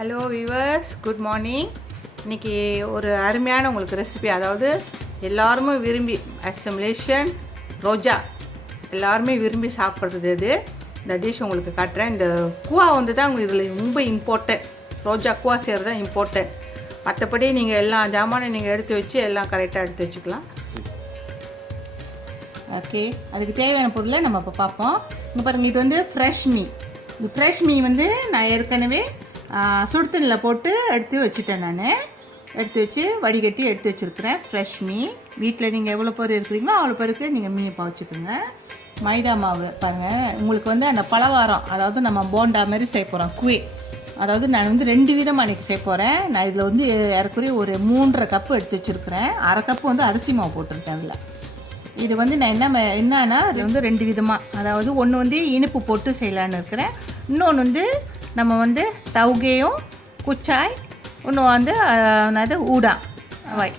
Hello viewers, good morning. இன்றைக்கி ஒரு அருமையான உங்களுக்கு ரெசிபி, அதாவது எல்லாருமே விரும்பி மலேசியன் ரோஜா எல்லாருமே விரும்பி சாப்பிட்றது இது. இந்த டிஷ் உங்களுக்கு காட்டுறேன். இந்த குவா வந்து தான் இதில் ரொம்ப இம்பார்ட்டன்ட். ரோஜா குவா செய்கிறது தான் இம்பார்ட்டன்ட். மற்றபடி நீங்கள் எல்லா ஜாமானும் நீங்கள் எடுத்து வச்சு எல்லாம் கரெக்டாக எடுத்து வச்சுக்கலாம். ஓகே, அதுக்கு தேவையான பொருளை நம்ம இப்போ பார்ப்போம். இங்கே பாருங்கள், இது வந்து ஃப்ரெஷ் மீன். இந்த ஃப்ரெஷ் மீன் வந்து நான் ஏற்கனவே சுடுதண்ணில் போட்டு எடுத்து வச்சுட்டேன். நான் எடுத்து வச்சு வடிகட்டி எடுத்து வச்சுருக்கிறேன் ஃப்ரெஷ் மீன். வீட்டில் நீங்கள் எவ்வளோ பேர் இருக்கிறீங்களோ அவ்வளோ பேருக்கு நீங்கள் மீனை வச்சுக்கோங்க. மைதா மாவு பாருங்கள், உங்களுக்கு வந்து அந்த பலகாரம், அதாவது நம்ம போண்டா மாதிரி செய்ய போகிறோம் குவே. அதாவது நான் வந்து 2 விதமாக அன்றைக்கி செய்ய போகிறேன். நான் இதில் வந்து ஏறக்குறைய ஒரு 3.5 கப்பு எடுத்து வச்சுருக்கிறேன். 1/2 கப்பு வந்து அரிசி மாவு போட்டிருக்கேன் அதில். இது வந்து நான் என்னன்னா அதில் வந்து 2 விதமாக, அதாவது ஒன்று வந்து இனிப்பு போட்டு செய்யலான்னு இருக்கிறேன். இன்னொன்று வந்து நம்ம வந்து தவுகையும் குச்சாய், ஒன்று வந்து அது ஊடா வாய்.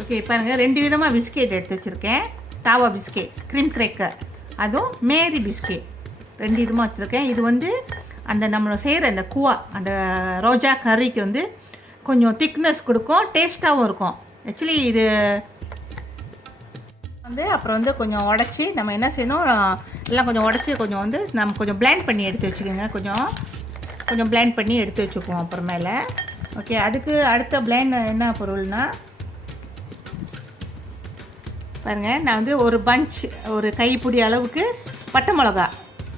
ஓகே பாருங்கள், 2 விதமாக பிஸ்கெட் எடுத்து வச்சுருக்கேன். தாவா பிஸ்கெட், க்ரீம் கிரேக்கர், அதுவும் மேரி பிஸ்கெட், 2 விதமாக வச்சுருக்கேன். இது வந்து அந்த நம்ம செய்கிற அந்த குவா, அந்த ரோஜா கறிக்கு வந்து கொஞ்சம் திக்னஸ் கொடுக்கும், டேஸ்ட்டாகவும் இருக்கும். ஆக்சுவலி இது வந்து அப்புறம் வந்து கொஞ்சம் உடச்சி நம்ம என்ன செய்யணும், எல்லாம் கொஞ்சம் உடச்சி கொஞ்சம் வந்து நம்ம கொஞ்சம் பிளெண்ட் பண்ணி எடுத்து வச்சுக்கோங்க. கொஞ்சம் பிளெண்ட் பண்ணி எடுத்து வச்சுக்குவோம் அப்புறமேல. ஓகே, அதுக்கு அடுத்த பிளெண்ட் என்ன பொருள்னால் பாருங்கள், நான் வந்து ஒரு பஞ்ச், ஒரு கைப்பிடி அளவுக்கு பட்டை மிளகா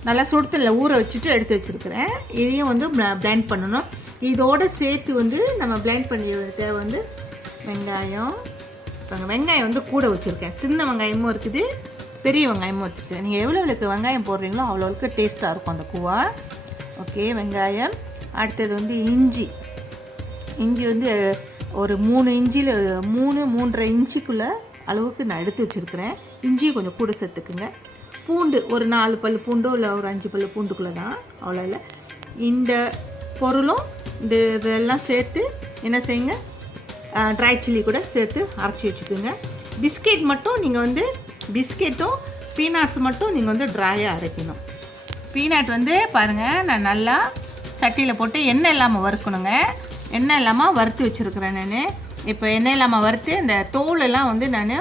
நல்லா சுடுதல்ல ஊற வச்சுட்டு எடுத்து வச்சுருக்கிறேன். இதையும் வந்து பிளெண்ட் பண்ணணும். இதோடு சேர்த்து வந்து நம்ம பிளெண்ட் பண்ணி தேவை வந்து வெங்காயம். வெங்காயம் வந்து கூட வச்சுருக்கேன். சின்ன வெங்காயமும் இருக்குது, பெரிய வெங்காயமும் வச்சுருக்கேன். நீங்கள் எவ்வளோவுக்கு வெங்காயம் போடுறீங்களோ அவ்வளோவுக்கு டேஸ்ட்டாக இருக்கும் அந்த குவா. ஓகே, வெங்காயம். அடுத்தது வந்து இஞ்சி வந்து ஒரு 3.5 இன்ச்சுக்குள்ளே அளவுக்கு நான் எடுத்து வச்சுருக்கிறேன். இஞ்சி கொஞ்சம் கூட சேர்த்துக்குங்க. பூண்டு ஒரு 4 பல் பூண்டோ இல்லை ஒரு 5 பல் பூண்டுக்குள்ளே தான், அவ்வளோ இல்லை. இந்த பொருளும் இதெல்லாம் சேர்த்து என்ன செய்யுங்க, ட்ரை சில்லி கூட சேர்த்து அரைச்சி வச்சுக்கோங்க. பிஸ்கெட் மட்டும் நீங்கள் வந்து பிஸ்கெட்டும் பீனட்ஸ் மட்டும் நீங்கள் வந்து ட்ரையாக அரைக்கணும். பீனட் வந்து பாருங்கள், நான் நல்லா சட்டியில் போட்டு எண்ணெய் இல்லாமல் வறுக்கணுங்க. எண்ணெய் இல்லாமல் வறுத்து வச்சுருக்கிறேன் நான். இப்போ எண்ணெய் இல்லாமல் வறுத்து இந்த தோலெல்லாம் வந்து நான்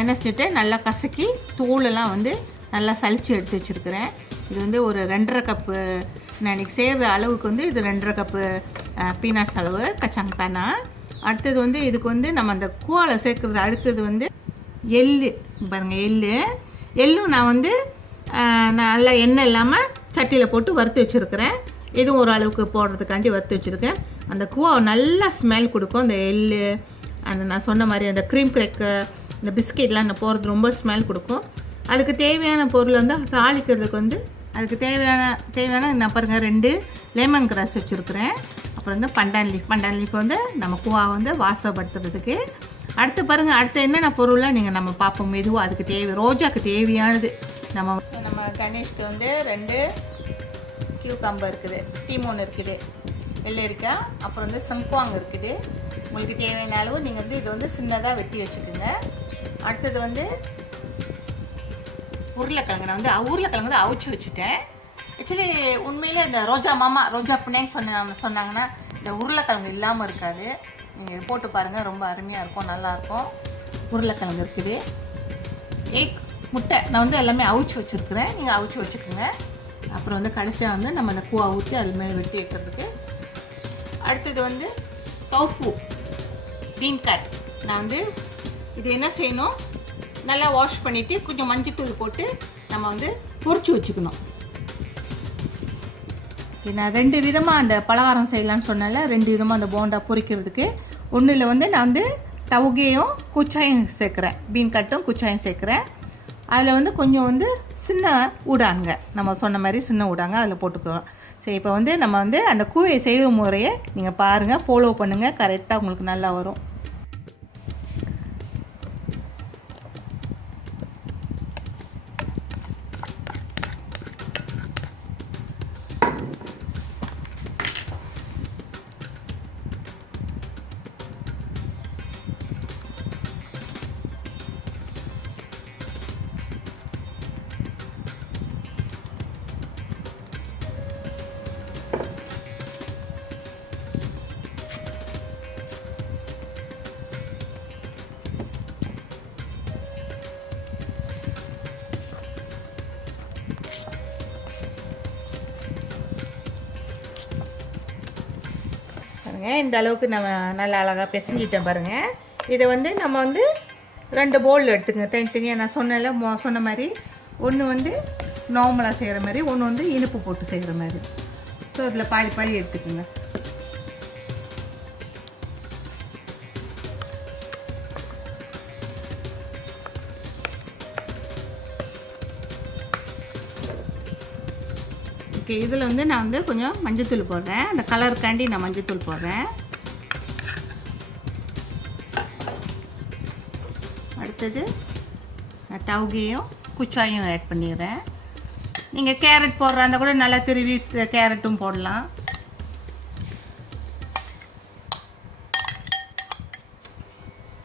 என்ன செஞ்சுட்டு நல்லா கசக்கி தோலெல்லாம் வந்து நல்லா சலித்து எடுத்து வச்சுருக்கிறேன். இது வந்து ஒரு 2.5 கப்பு நான் இன்றைக்கி செய்கிற அளவுக்கு வந்து இது 2.5 கப்பு பீனட்ஸ் அளவு கச்சாங்கானா. அடுத்தது வந்து இதுக்கு வந்து நம்ம அந்த குவாவில் சேர்க்குறது அடுத்தது வந்து எள்ளு. பாருங்கள், எள்ளும் நான் வந்து நல்லா எண்ணெய் இல்லாமல் சட்டியில் போட்டு வறுத்து வச்சுருக்கிறேன். இதுவும் ஒரு அளவுக்கு போடுறதுக்காண்டி வறுத்து வச்சுருக்கேன். அந்த குவாவை நல்லா ஸ்மெல் கொடுக்கும் அந்த எள்ளு. அந்த நான் சொன்ன மாதிரி அந்த க்ரீம் கிரேக்கர், இந்த பிஸ்கெட்லாம் நான் போடுறது ரொம்ப ஸ்மெல் கொடுக்கும். அதுக்கு தேவையான பொருள் வந்து தாளிக்கிறதுக்கு வந்து அதுக்கு தேவையான நான் பாருங்கள் 2 லெமன் கிராஸ் வச்சுருக்கிறேன். அப்புறம் வந்து பண்டான் லீஃப் வந்து நம்ம குவா வந்து வாசப்படுத்துறதுக்கு. அடுத்து பாருங்கள், அடுத்து என்னென்ன பொருளாக நம்ம பார்ப்போம் மெதுவாக. அதுக்கு ரோஜாக்கு தேவையானது நம்ம கணேஷ்க்கு வந்து 2 கியூகம்பர் இருக்குது, டீமோன் இருக்குது, வெள்ளரிக்காய், அப்புறம் வந்து சங்குவாங்க இருக்குது. உங்களுக்கு தேவையான அளவு நீங்கள் வந்து இதை வந்து சின்னதாக வெட்டி வச்சுக்கோங்க. அடுத்தது வந்து உருளைக்கிழங்கு. நான் வந்து உருளைக்கிழங்கு வந்து அவிச்சு வச்சுட்டேன். ஆக்சுவலி உண்மையிலே இந்த ரோஜா பின்னேன்னு சொன்னாங்கன்னா இந்த உருளைக்கிழங்கு இல்லாமல் இருக்காது. நீங்கள் போட்டு பாருங்கள், ரொம்ப அருமையாக இருக்கும், நல்லாயிருக்கும். உருளைக்கிழங்கு இருக்குது, எக், முட்டை நான் வந்து எல்லாமே அவிச்சு வச்சுருக்கிறேன். நீங்கள் அவிச்சு வச்சுக்கோங்க. அப்புறம் வந்து கடைசியாக வந்து நம்ம அந்த குவா ஊற்றி அது மேலே வெட்டி வைக்கிறதுக்கு. அடுத்தது வந்து டோஃபு பீன் கட். நான் வந்து இது என்ன செய்யணும், நல்லா வாஷ் பண்ணிவிட்டு கொஞ்சம் மஞ்சத்தூள் போட்டு நம்ம வந்து பொரிச்சு வச்சுக்கணும். நான் 2 விதமாக அந்த பலகாரம் செய்யலான்னு சொன்னால 2 விதமாக அந்த போண்டா பொரிக்கிறதுக்கு. ஒன்றில் வந்து நான் வந்து தவுகையும் குச்சாயும் சேர்க்குறேன், பீன் கட்டும் குச்சாயும் சேர்க்குறேன். அதில் வந்து கொஞ்சம் வந்து சின்ன ஊடாங்க, நம்ம சொன்ன மாதிரி சின்ன ஊடாங்க அதில் போட்டுக்குவோம். சரி, இப்போ வந்து நம்ம வந்து அந்த கூழையை செய்கிற முறையை நீங்கள் பாருங்கள், ஃபாலோ பண்ணுங்கள், கரெக்டாக உங்களுக்கு நல்லா வரும். பாருங்கள், இந்த அளவுக்கு நம்ம நல்லா அழகாக பிசைஞ்சிட்டேன் பாருங்கள். இதை வந்து நம்ம வந்து 2 பவுல் எடுத்துக்கங்க தனித்தனியாக. நான் சொன்ன மாதிரி ஒன்று வந்து நார்மலாக செய்கிற மாதிரி, ஒன்று வந்து இனிப்பு போட்டு செய்கிற மாதிரி. ஸோ அதில் பாதி பாதி எடுத்துக்கோங்க. ஓகே, இதில் வந்து நான் வந்து கொஞ்சம் மஞ்சத்தூள் போடுறேன். அந்த கலருக்காண்டி நான் மஞ்சத்தூள் போடுறேன். அடுத்தது நான் டவுகையும் குச்சாயும் ஆட் பண்ணிடுறேன். நீங்கள் கேரட் போடுறாந்தா கூட நல்லா திருவி கேரட்டும் போடலாம்.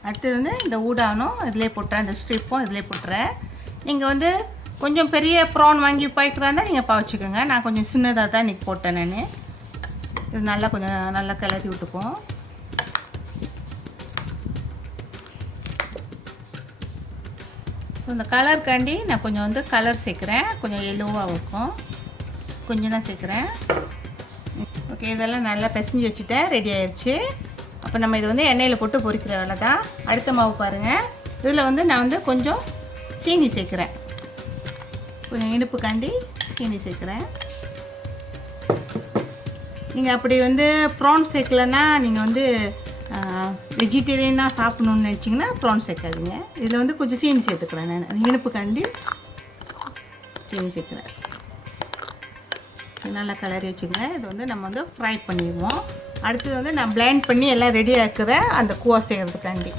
அடுத்தது வந்து இந்த ஊடானும் இதிலே போட்டுறேன், இந்த ஸ்ட்ரிப்பும் இதிலே போட்டுறேன். நீங்கள் வந்து கொஞ்சம் பெரிய ப்ரான் வாங்கி பாய்க்கிறாந்தா நீங்கள் பாய்ச்சிக்கோங்க. நான் கொஞ்சம் சின்னதாக தான் இன்றைக்கி போட்டேன். நான் இது நல்லா கொஞ்சம் நல்லா கிளறி விட்டுப்போம். ஸோ இந்த கலருக்காண்டி நான் கொஞ்சம் வந்து கலர் சேர்க்குறேன். கொஞ்சம் எல்லோவாக இருக்கும், கொஞ்சம் தான் சேர்க்குறேன். ஓகே, இதெல்லாம் நல்லா பிசைஞ்சு வச்சுட்டேன், ரெடி ஆயிடுச்சு. அப்போ நம்ம இது வந்து எண்ணெயில் போட்டு பொரிக்கிற வேலை தான். அடுத்த மாவு பாருங்கள், இதில் வந்து நான் வந்து கொஞ்சம் சீனி சேர்க்குறேன். கொஞ்சம் இனிப்புக்காண்டி சீனி சேர்க்குறேன். நீங்கள் அப்படி வந்து ப்ரான் சேர்க்கலைன்னா நீங்கள் வந்து வெஜிடேரியனாக சாப்பிட்ணுன்னு நினச்சிங்கன்னா ப்ரான் சேர்க்காதீங்க. இதில் வந்து கொஞ்சம் சீனி சேர்த்துக்கிறேன். நான் இனிப்புக்காண்டி சீனி சேர்க்குறேன். நல்லா கலரி வச்சுங்க. இது வந்து நம்ம வந்து ஃப்ரை பண்ணிடுவோம். அடுத்தது வந்து நான் பிளெண்ட் பண்ணி எல்லாம் ரெடி ஆக்குறேன் அந்த கூவா செய்கிறதுக்காண்டி.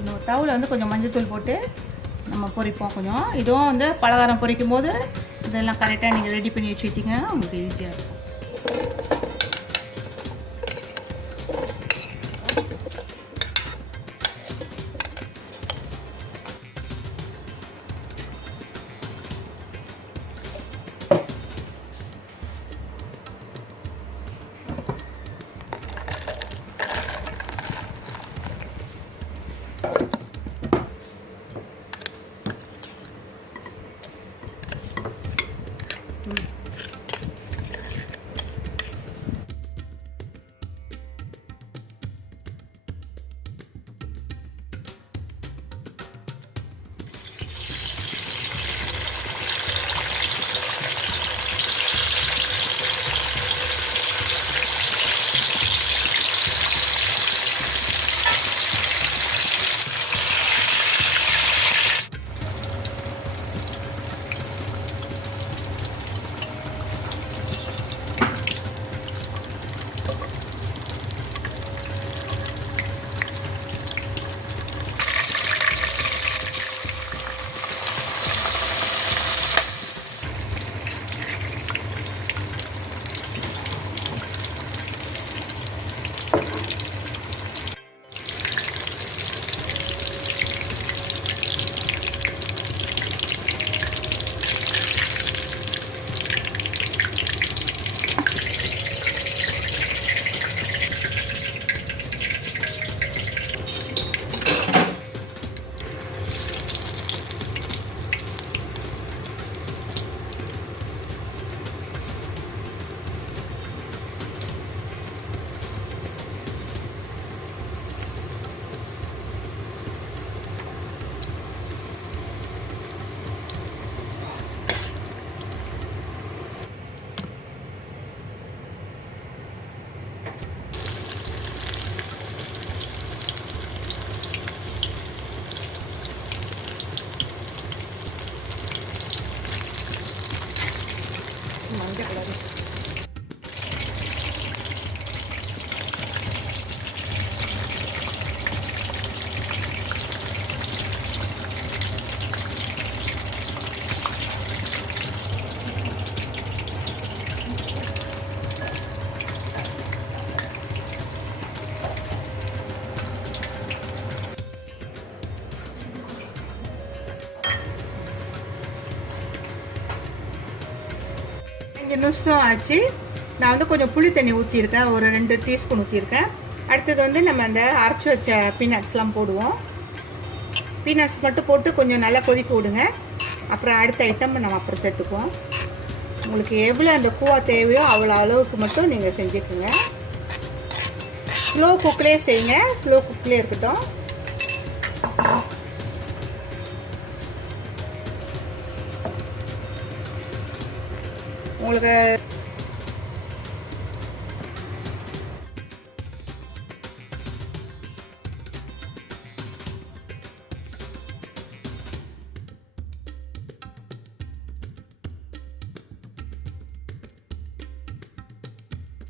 இந்த தவுல வந்து கொஞ்சம் மஞ்சத்தூள் போட்டு நம்ம பொரிப்போம். கொஞ்சம் இதுவும் வந்து பலகாரம் பொரிக்கும் போது இதெல்லாம் கரெக்டாக நீங்கள் ரெடி பண்ணி வச்சுக்கிட்டிங்க, உங்களுக்கு ஈஸியாக இருக்கும். நிமிஷம் ஆச்சு. நான் வந்து கொஞ்சம் புளி தண்ணி ஊற்றிருக்கேன், ஒரு 2 டீஸ்பூன் ஊற்றிருக்கேன். அடுத்தது வந்து நம்ம அந்த அரைச்சி வச்ச பீனட்ஸ்லாம் போடுவோம். பீனட்ஸ் மட்டும் போட்டு கொஞ்சம் நல்லா கொதிக்க விடுங்க. அப்புறம் அடுத்த ஐட்டம் நம்ம அப்புறம் சேர்த்துக்குவோம். உங்களுக்கு எவ்வளோ அந்த கூவா தேவையோ அவ்வளோ அளவுக்கு மட்டும் நீங்கள் செஞ்சுக்குங்க. ஸ்லோ குக்லேயே செய்யுங்க, ஸ்லோ குக்லேயே இருக்கட்டும். உங்களுக்கு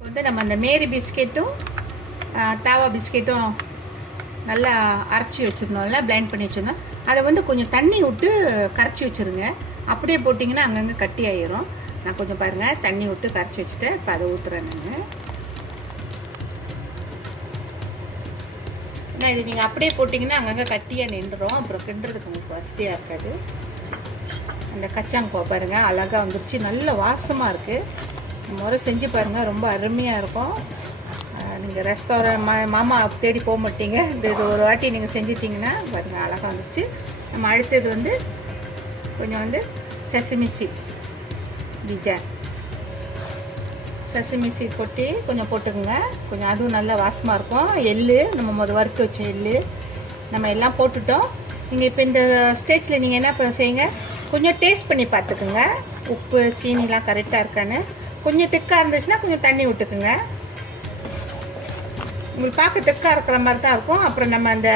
வந்து நம்ம அந்த மேரி பிஸ்கெட்டும் தாவா பிஸ்கெட்டும் நல்லா அரைச்சி வச்சுருந்தோம்ல, பிளைண்ட் பண்ணி வச்சுருந்தோம். அதை வந்து கொஞ்சம் தண்ணி விட்டு கரைச்சி வச்சுருங்க. அப்படியே போட்டிங்கன்னா அங்கங்கே கட்டி ஆயிரும். நான் கொஞ்சம் பாருங்கள் தண்ணி விட்டு கரைச்சி வச்சுட்டேன். இப்போ அதை ஊற்றுறேன் நான். ஏன்னா இது நீங்கள் அப்படியே போட்டிங்கன்னா அங்கங்கே கட்டியாக நின்றுடும். அப்புறம் கிண்டுறதுக்கு உங்களுக்கு வசதியாக இருக்காது. அந்த கச்சாங்க பாருங்கள் அழகாக வந்துருச்சு, நல்ல வாசமாக இருக்குது. முறை செஞ்சு பாருங்கள், ரொம்ப அருமையாக இருக்கும். நீங்கள் ரெஸ்டாரண்ட் மாமா தேடி போக மாட்டீங்க. இது ஒரு வாட்டி நீங்கள் செஞ்சிட்டிங்கன்னா பாருங்கள் அழகாக வந்துச்சு. நம்ம அடுத்தது வந்து கொஞ்சம் வந்து செசமி சீட் பீஜா, செசமி சீட் போட்டு கொஞ்சம் போட்டுக்குங்க. கொஞ்சம் அதுவும் நல்லா வாசமாக இருக்கும். எள்ளு நம்ம வறுத்து வச்ச எள்ளு நம்ம எல்லாம் போட்டுட்டோம். நீங்கள் இப்போ இந்த ஸ்டேஜில் நீங்கள் என்ன செய்யுங்க, கொஞ்சம் டேஸ்ட் பண்ணி பார்த்துக்குங்க, உப்பு சீனிலாம் கரெக்டாக இருக்கான்னு. கொஞ்சம் திக்காக இருந்துச்சுன்னா கொஞ்சம் தண்ணி விட்டுக்குங்க. உங்களுக்கு பார்க்க திக்காக இருக்கிற மாதிரி தான் இருக்கும். அப்புறம் நம்ம அந்த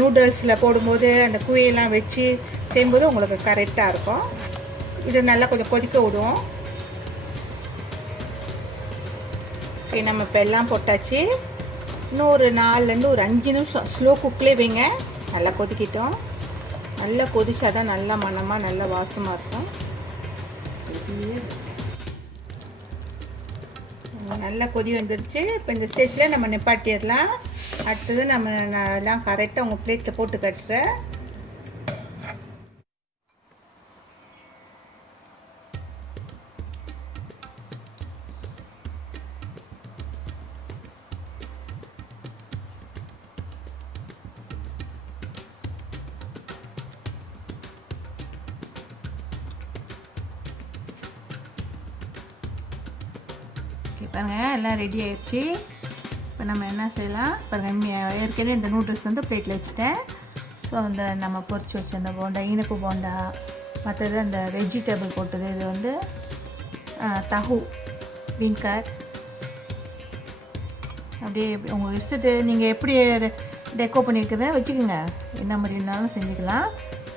நூடுல்ஸில் போடும்போது அந்த குவையெல்லாம் வச்சு செய்யும்போது உங்களுக்கு கரெக்டாக இருக்கும். இது நல்லா கொஞ்சம் கொதிக்க விடுவோம். ஓகே, நம்ம இப்போ எல்லாம் போட்டாச்சு. இன்னும் ஒரு 4லேருந்து ஒரு 5 நிமிஷம் ஸ்லோ குக்லேயே வைங்க. நல்லா கொதிக்கிட்டோம். நல்லா கொதிச்சா தான் நல்லா மணமாக நல்லா வாசமாக இருக்கும். நல்லா கொதி வந்துடுச்சு. இப்போ இந்த ஸ்டேஜில் நம்ம நிப்பாட்டிடலாம். அடுத்தது நம்ம எல்லாம் கரெக்டாக உங்கள் பிளேட்டில் போட்டு கட்டுறேன். பாருங்கள் எல்லாம் ரெடி ஆயிடுச்சு. இப்போ நம்ம என்ன செய்யலாம் பாருங்கள். ஏற்கனவே இந்த நூடுல்ஸ் வந்து பிளேட்டில் வச்சுட்டேன். ஸோ அந்த நம்ம பொரிச்சு வச்ச அந்த போண்டா, இனிப்பு போண்டா, மற்றது அந்த வெஜிடபிள் போட்டது, இது வந்து தஹு பீன்கார். அப்படியே உங்கள் இஷ்டத்து நீங்கள் எப்படி டெக்கோ பண்ணியிருக்கிறத வச்சுக்கோங்க, என்ன மாதிரி இருந்தாலும் செஞ்சுக்கலாம்.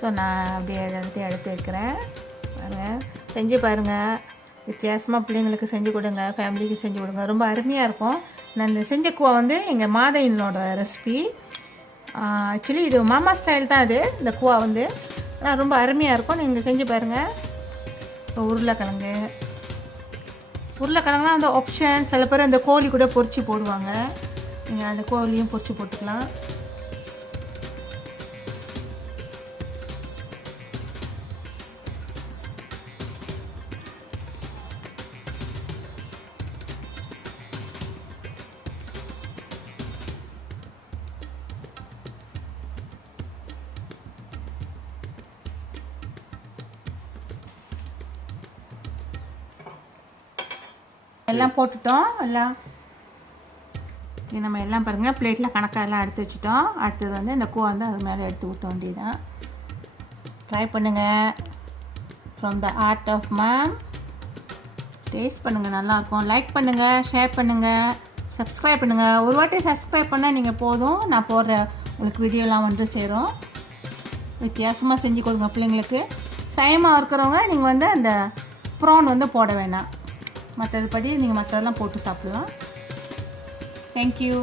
ஸோ நான் அப்படியே எல்லாத்தையும் எடுத்து வைக்கிறேன். பாருங்கள் செஞ்சு பாருங்கள், வித்தியாசமாக பிள்ளைங்களுக்கு செஞ்சு கொடுங்க, ஃபேமிலிக்கு செஞ்சு கொடுங்க, ரொம்ப அருமையாக இருக்கும். நான் இந்த செஞ்ச குவா வந்து எங்கள் மாதையினோட ரெசிபி. ஆக்சுவலி இது மாமா ஸ்டைல் தான் இது, இந்த குவா வந்து. ஆனால் ரொம்ப அருமையாக இருக்கும், நீங்கள் செஞ்சு பாருங்கள். இப்போ உருளைக்கிழங்குலாம் வந்து ஆப்ஷன். சில பேர் அந்த கோழி கூட பொரிச்சு போடுவாங்க, நீங்கள் அந்த கோழியும் பொரிச்சு போட்டுக்கலாம். எல்லாம் போட்டுட்டோம். எல்லாம் நம்ம எல்லாம் பாருங்கள் பிளேட்டில் கணக்காக எல்லாம் எடுத்து வச்சுட்டோம். அடுத்தது வந்து இந்த கூ வந்து அது மேலே எடுத்து ஊற்ற வேண்டியதான். ட்ரை பண்ணுங்கள். From the art of ma'am. Taste பண்ணுங்கள், நல்லாயிருக்கும். லைக் பண்ணுங்கள், ஷேர் பண்ணுங்கள், சப்ஸ்கிரைப் பண்ணுங்கள். ஒரு வாட்டி சப்ஸ்கிரைப் பண்ணால் நீங்கள் போதும், நான் போடுற உங்களுக்கு வீடியோலாம் வந்து சேரும். வித்தியாசமாக செஞ்சு கொடுங்க பிள்ளைங்களுக்கு. சயமாக இருக்கிறவங்க நீங்கள் வந்து அந்த ப்ரான் வந்து போட வேணாம், மற்றபடி நீங்கள் மற்றதெல்லாம் போட்டு சாப்பிடலாம். தேங்க்யூ.